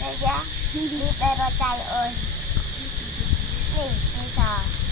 Đây ra, đi đây ra chay ơi. Gì, bây giờ